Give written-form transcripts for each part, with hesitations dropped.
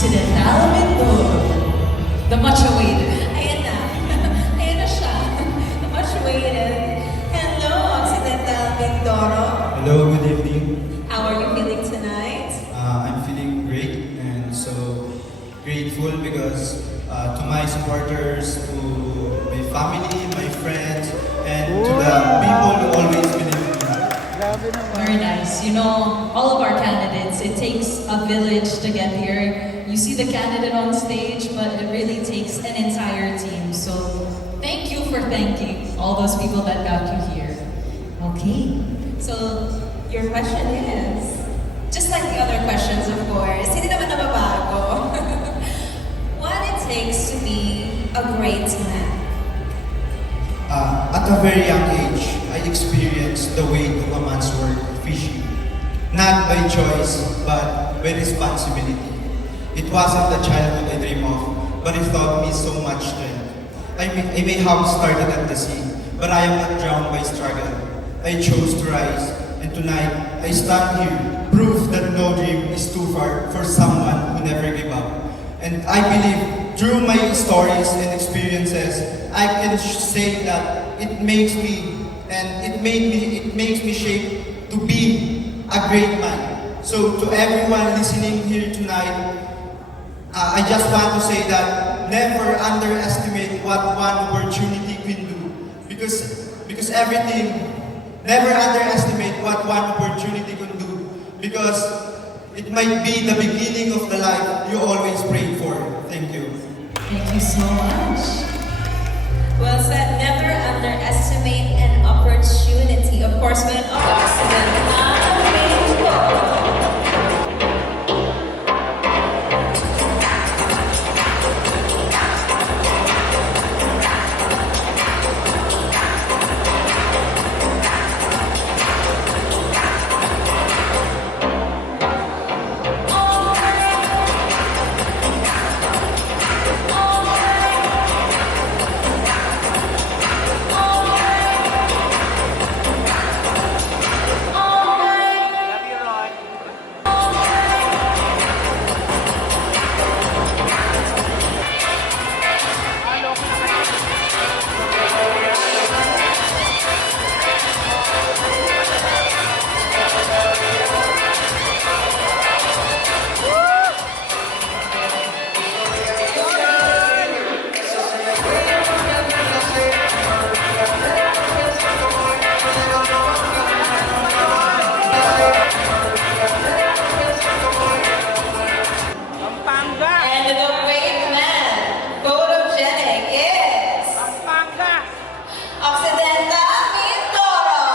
Occidental Mindoro. The much awaited. Ayan na. Ayan na siya. The much awaited. Hello, Occidental Mindoro. Hello, good evening. How are you feeling tonight? I'm feeling great and so grateful because to my supporters, to my family, my friends, and to the people who always believe in me. Very nice. You know, all of our candidates, it takes a village to get here. You see the candidate on stage, but it really takes an entire team. So thank you for thanking all those people that got you here. Okay. So your question is, just like the other questions, of course, hindi naman nababago. What it takes to be a great man. At a very young age, I experienced the weight of a man's work fishing. Not by choice, but by responsibility. It wasn't the childhood I dreamed of, but it taught me so much strength. I may have started at the sea, but I am not drowned by struggle. I chose to rise, and tonight I stand here, proof that no dream is too far for someone who never gave up. And I believe through my stories and experiences, I can say that it makes me shape to be a great man. So to everyone listening here tonight, I just want to say that never underestimate what one opportunity can do. Because everything, never underestimate what one opportunity can do. Because it might be the beginning of the life you always prayed for. Thank you. Thank you so much. Well said, never underestimate an opportunity. Of course, when an accident and the great man, photogenic, is Occidental Mindoro.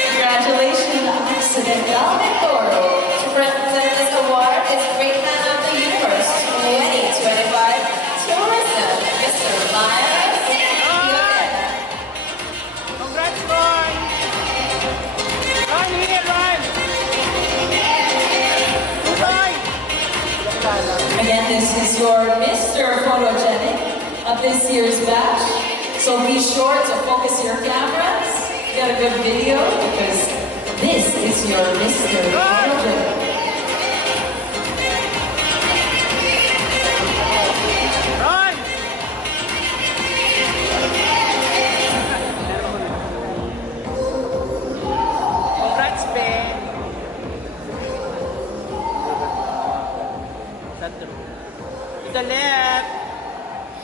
Congratulations, Occidental Mindoro. To present this award is Great Man of the Universe 2025 Tourism, Mr. Myers Piotr. Congrats, Ron! Ron, here, Ron! Ron! Again, this is your Mr. Photogenic of this year's batch. So be sure to focus your cameras, get a good video, because this is your Mr. Photogenic. Ron! Congrats, Ben! To the left!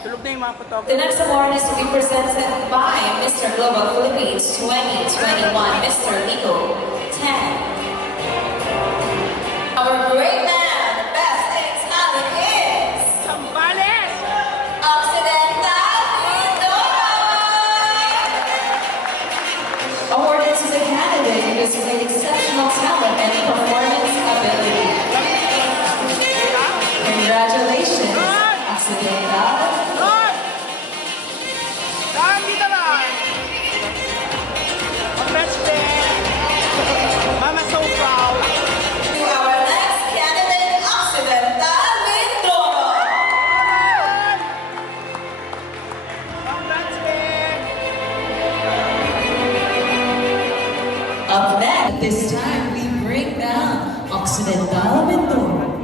Tulog na yung mga photographer. The next award is to be presented by Mr. Global Philippines 2021, Mr. Nico 10. Our great man, the best in talent is Sambales! Occidental Mindoro. Awarded to the candidate who displayed exceptional talent and performance ability. Congratulations, Occidental. Ron! Ron, dito lang! Congrats, Ben! Mama so proud! To our next candidate, Occidental Mindoro. Ron! Congrats, Ben! Up next, this time we bring down Occidental Mindoro.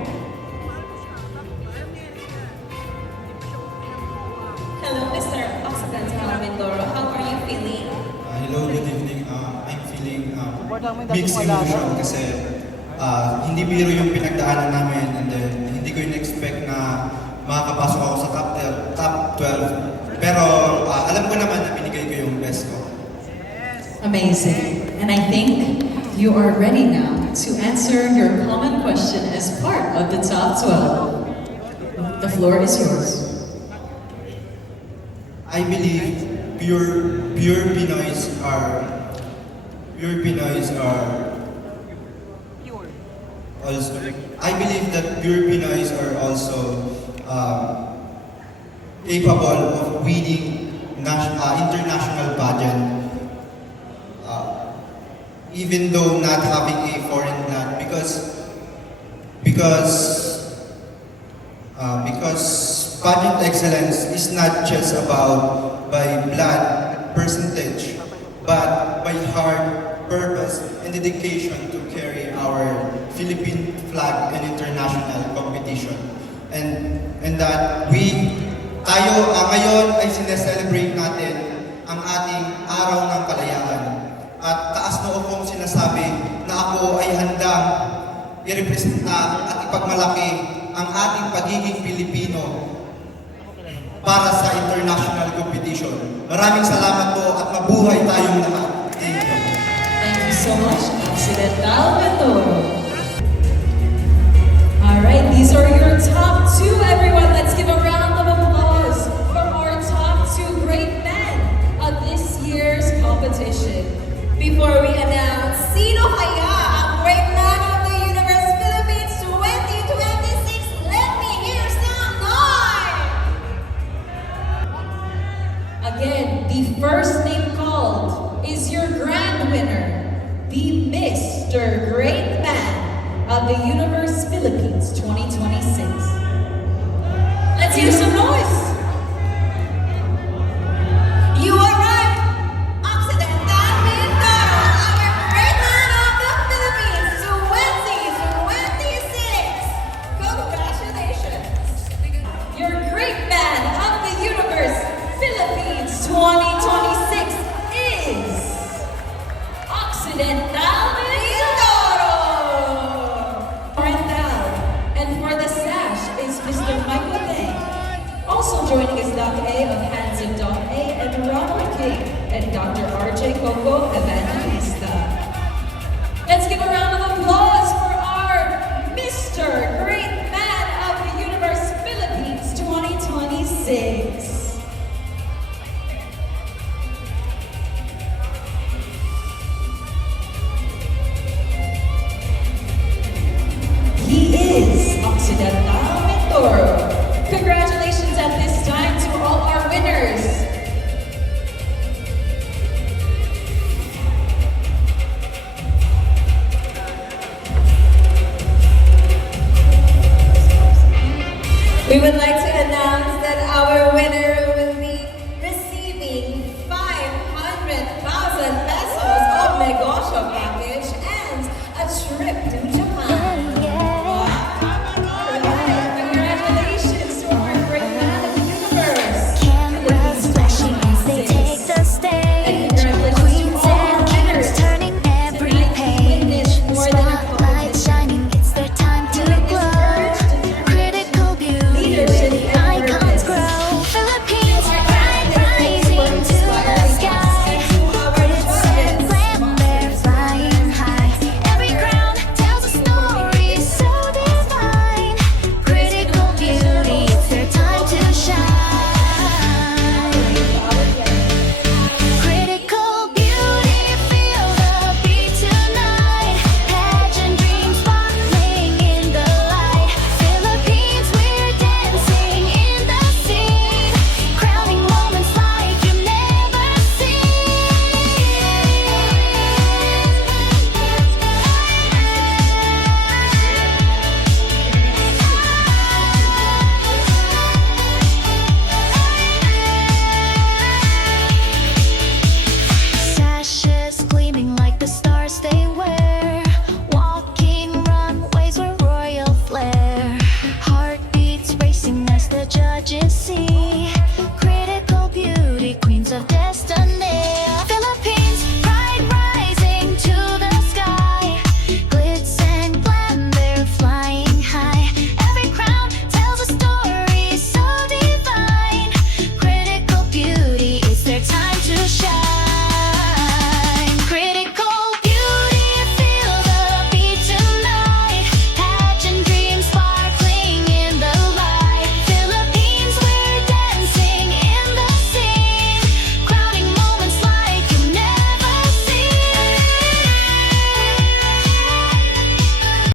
Hello, Mr. Occidental Mindoro. How are you feeling? Hello, good evening. I'm feeling mixed emotion kasi hindi biro yung pinagdaanan namin and then hindi ko in-expect na makakapasok ako sa top 12. Pero alam ko naman na binigay ko yung best ko. Amazing. And I think you are ready now to answer your common question as part of the top 12. The floor is yours. I believe pure Pinoys are also. I believe that pure Pinoys are also capable of winning international pageant. Even though not having a foreign blood, because pageant excellence is not just about by blood percentage, but by heart, purpose, and dedication to carry our Philippine flag in international competition. And that tayo ngayon ay sineselebrate natin ang ating araw ng kalayaan. At taas noo kong sinasabi na ako ay handang i-representa at ipagmalaki ang ating pagiging Pilipino para sa international competition. Maraming salamat po at mabuhay tayong lahat. Thank you. Thank you so much, Occidental Mindoro. Alright, these are your top 2, everyone. Let's give a round of applause for our top 2 great men of this year's competition. Before we announce, sino kaya ang Great Man of the Universe Philippines 2026? Let me hear some noise! Again, the first name called is your grand winner, the Mr. Great Man of the Universe Philippines 2026. Let's hear some noise! You are right! Occidental Mindoro, our Great Man of the Philippines 2026! Congratulations! Your Great Man of the Universe Philippines 2026 is Occidental Mindoro! And for the sash is Mr. Michael Deng. Also joining is Doc A of Hands of Doc A and Robert K and Dr. RJ Coco Evangelista.